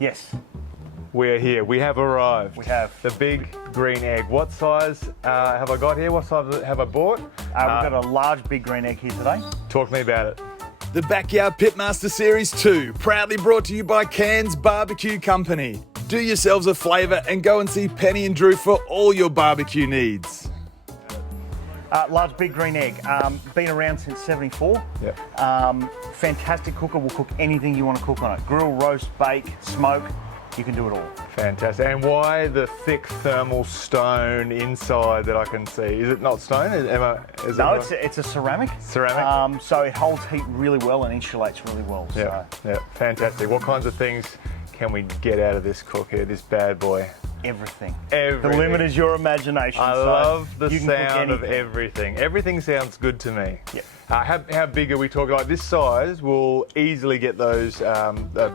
Yes. We're here. We have arrived. We have. The big green egg. What size have I got here? What size have I bought? We've got a large big green egg here today. Talk to me about it. The Backyard Pitmaster Series 2, proudly brought to you by Cairns BBQ Company. Do yourselves a flavour and go and see Penny and Drew for all your barbecue needs. Large big green egg. Been around since '74. Yep. Fantastic cooker. Will cook anything you want to cook on it. Grill, roast, bake, smoke. You can do it all. Fantastic. And why the thick thermal stone inside that I can see? Is it not stone? No, it's a ceramic. Ceramic? So it holds heat really well and insulates really well. Yeah, So. yeah, fantastic. What kinds of things can we get out of this cook here, this bad boy? Everything. Everything. The limit is your imagination. I so love the you can cook sound of anything. everything. Everything sounds good to me. Yep. How big are we talking? Like this size will easily get those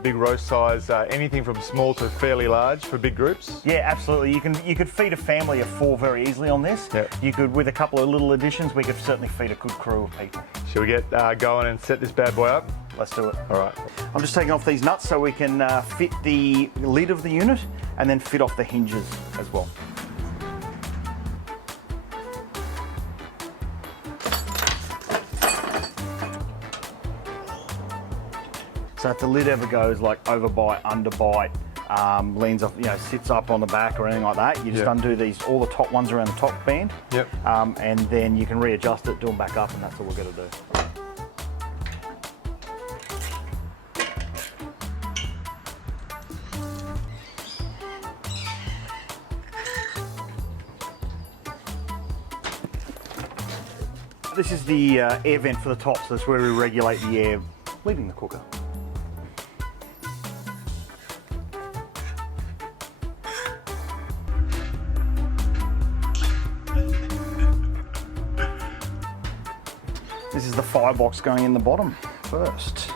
big roast size, anything from small to fairly large for big groups. Yeah, absolutely. You could feed a family of 4 very easily on this. Yep. You could, with a couple of little additions, we could certainly feed a good crew of people. Shall we get going and set this bad boy up? Let's do it. All right. I'm just taking off these nuts so we can fit the lid of the unit and then fit off the hinges as well. So if the lid ever goes like overbite, underbite, leans off, sits up on the back or anything like that, you just undo these, all the top ones around the top band. Yep. And then you can readjust it, do them back up, and that's all we're going to do. This is the air vent for the top, so that's where we regulate the air leaving the cooker. This is the firebox going in the bottom first.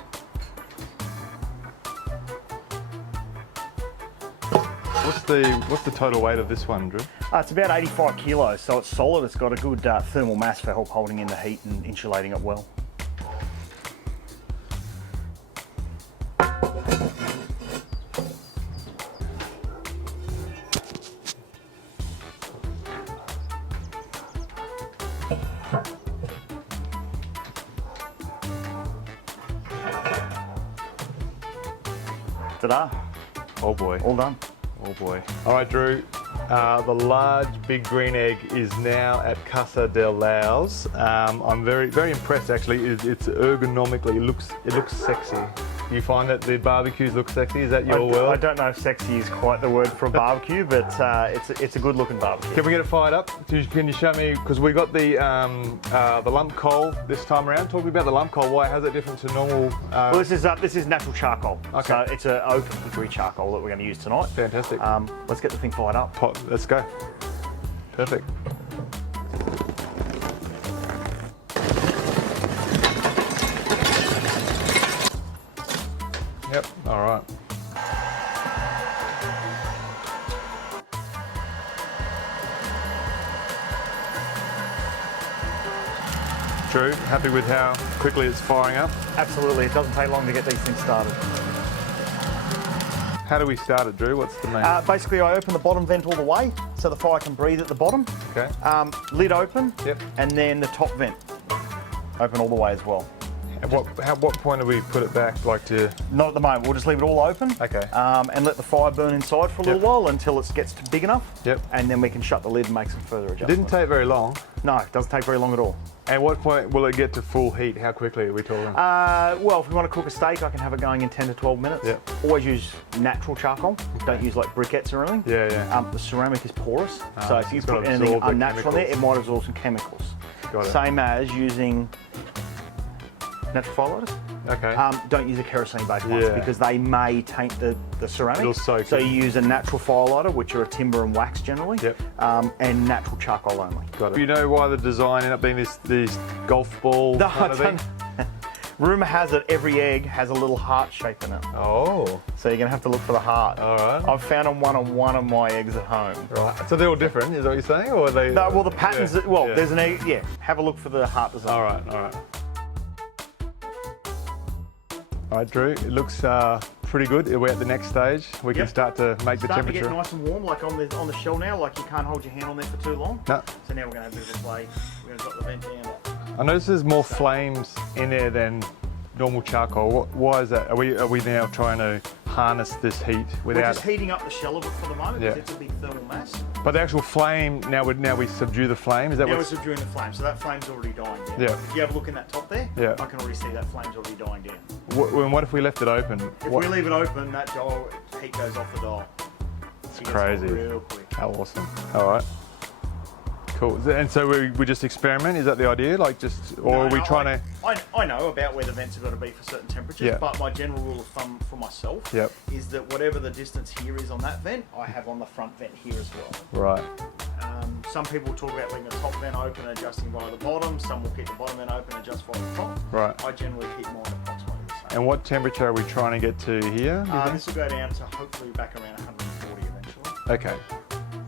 What's the total weight of this one, Drew? It's about 85 kilos, so it's solid. It's got a good thermal mass for help holding in the heat and insulating it well. Ta-da! Oh boy. All done. Oh boy. All right, Drew. The large big green egg is now at Casa del Loughzy. I'm very, very impressed actually. It's ergonomically, it looks sexy. You find that the barbecues look sexy? Is that your world? I don't know if sexy is quite the word for a barbecue, but it's a good looking barbecue. Can we get it fired up? Can you show me, because we got the lump coal this time around. Talk to me about the lump coal. Why is it different to normal? Well, this is natural charcoal. Okay. So it's an open hickory charcoal that we're going to use tonight. Fantastic. Let's get the thing fired up. Let's go. Perfect. Yep, all right. Drew, happy with how quickly it's firing up? Absolutely, it doesn't take long to get these things started. How do we start it, Drew? What's the main? Basically, I open the bottom vent all the way so the fire can breathe at the bottom. Okay. Lid open, Yep. and then the top vent open all the way as well. At what point do we put it back, like to? Not at the moment, we'll just leave it all open. Okay. And let the fire burn inside for a little while until it gets big enough. Yep. And then we can shut the lid and make some further It adjustments. didn't take very long. No, it doesn't take very long at all. And what point will it get to full heat? How quickly are we talking? Well, if we want to cook a steak, I can have it going in 10 to 12 minutes. Yep. Always use natural charcoal. Don't use like briquettes or anything. Yeah, yeah. The ceramic is porous, so if you it's gotta put anything absorb the unnatural in there, it chemicals. might absorb some chemicals. Got it. Same as using natural firelighters. Okay. Don't use the kerosene-based ones because they may taint the ceramic. It'll soak so it. you use a natural firelighter, which are a timber and wax generally, Yep. and natural charcoal only. Got it. Do you know why the design ended up being this golf ball No, kind of I thing? don't. Rumour has it every egg has a little heart shape in it. Oh. So you're going to have to look for the heart. All right. I've found on one of my eggs at home. Right. So they're all different, is that what you're saying? Or are they? No, well, the patterns, Yeah. there's an egg, have a look for the heart design. All right, all right. All right, Drew, it looks pretty good. We're at the next stage. We can start to make the Starting to temperature. get nice and warm, like on the shell now. Like you can't hold your hand on there for too long. No. So now we're going to have a bit of a play. We're going to drop the vent down. I notice there's more flames in there than normal charcoal. Why is that? Are we now trying to harness this heat We're without? just heating up the shell of it for the moment because it's a big thermal mass. But the actual flame, now we subdue the flame. Is that Now we're what? subduing the flame, so that flame's already dying down. Yeah. If you have a look in that top there, I can already see that flame's already dying down. What if we left it open? If we leave it open, that dial, heat goes off the dial. It's It gets crazy. hot real quick. How awesome. All right. Cool. And so we just experiment? Is that the idea? Like just, or are we trying to? I know about where the vents have got to be for certain temperatures, but my general rule of thumb for myself is that whatever the distance here is on that vent, I have on the front vent here as well. Right. Some people talk about leaving the top vent open and adjusting via the bottom. Some will keep the bottom vent open and adjust via the top. Right. I generally keep mine approximately the same. And what temperature are we trying to get to here? This will go down to hopefully back around 140 eventually. Okay.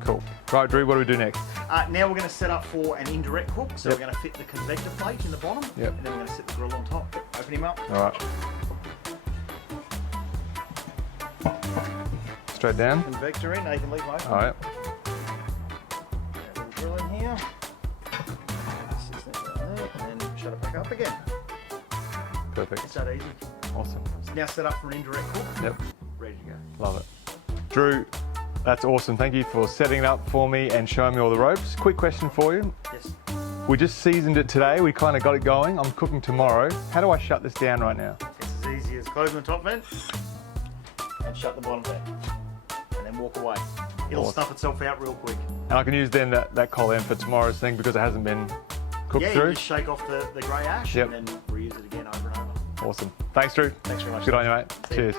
Cool. Right, Drew, what do we do next? Now we're going to set up for an indirect cook. So we're going to fit the convector plate in the bottom. And then we're going to set the grill on top. Open him up. All right. Straight down. Convector in. Now you can leave him open. All right. Little grill in here. And then shut it back up again. Perfect. It's that easy. Awesome. It's now set up for an indirect cook. Yep. Ready to go. Love it. Drew, that's awesome. Thank you for setting it up for me and showing me all the ropes. Quick question for you. Yes. We just seasoned it today. We kind of got it going. I'm cooking tomorrow. How do I shut this down right now? It's as easy as closing the top vent and shut the bottom vent. And then walk away. It'll stuff itself out real quick. And I can use then that coal end for tomorrow's thing because it hasn't been cooked Yeah, through. you just shake off the grey ash and then reuse it again over and over. Awesome. Thanks, Drew. Thanks very much. Good on you, mate. See you. Cheers.